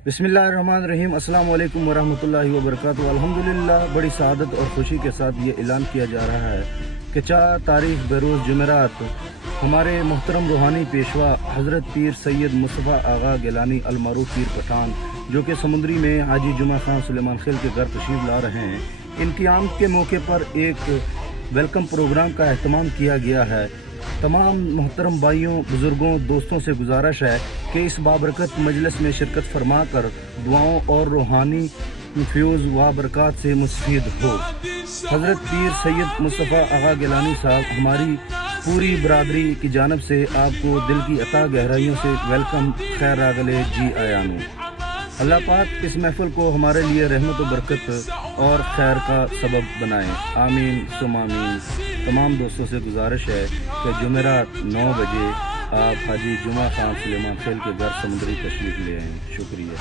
बिस्मिल्लाहिर्रहमानिर्रहीम। अस्सलाम वालेकुम वरहमतुल्लाहि वबरकातुहू। अल्हम्दुलिल्लाह, बड़ी सआदत और ख़ुशी के साथ ये ऐलान किया जा रहा है कि 4 तारीख बरोज़ जुमेरात हमारे मोहतरम रूहानी पेशवा हज़रत पीर सैयद मुस्तफ़ा आगा गिलानी अलमारूफ पीर पठान, जो कि समुंदरी में हाजी जुमा खान सुलेमान खेल के घर तशरीफ़ ला रहे हैं, इनकी आमद के मौके पर एक वेलकम प्रोग्राम का अहतमाम किया गया है। तमाम मोहतरम भाइयों, बुज़ुर्गों, दोस्तों से गुजारिश है कि इस बाबरकत मजलिस में शिरकत फरमा कर दुआओं और रूहानी फ्यूज़ व बरक़ात से मुस्तफ़ीद हो। हज़रत पीर सैयद मुस्तफ़ा आगा गिलानी साहब हमारी पूरी बरादरी की जानिब से आपको दिल की अता गहराइयों से वेलकम, खैर रागले जी आयानू। अल्लाह पाक इस महफ़िल को हमारे लिए रहमत व बरकत और खैर का सबब बनाएं। आमीन सुम आमीन। तमाम दोस्तों से गुजारिश है कि जुमेरात 9 बजे आप हाजी जुमा खान सुलेमान खेल के घर समुंदरी तशरीफ़ ले आएँ। शुक्रिया।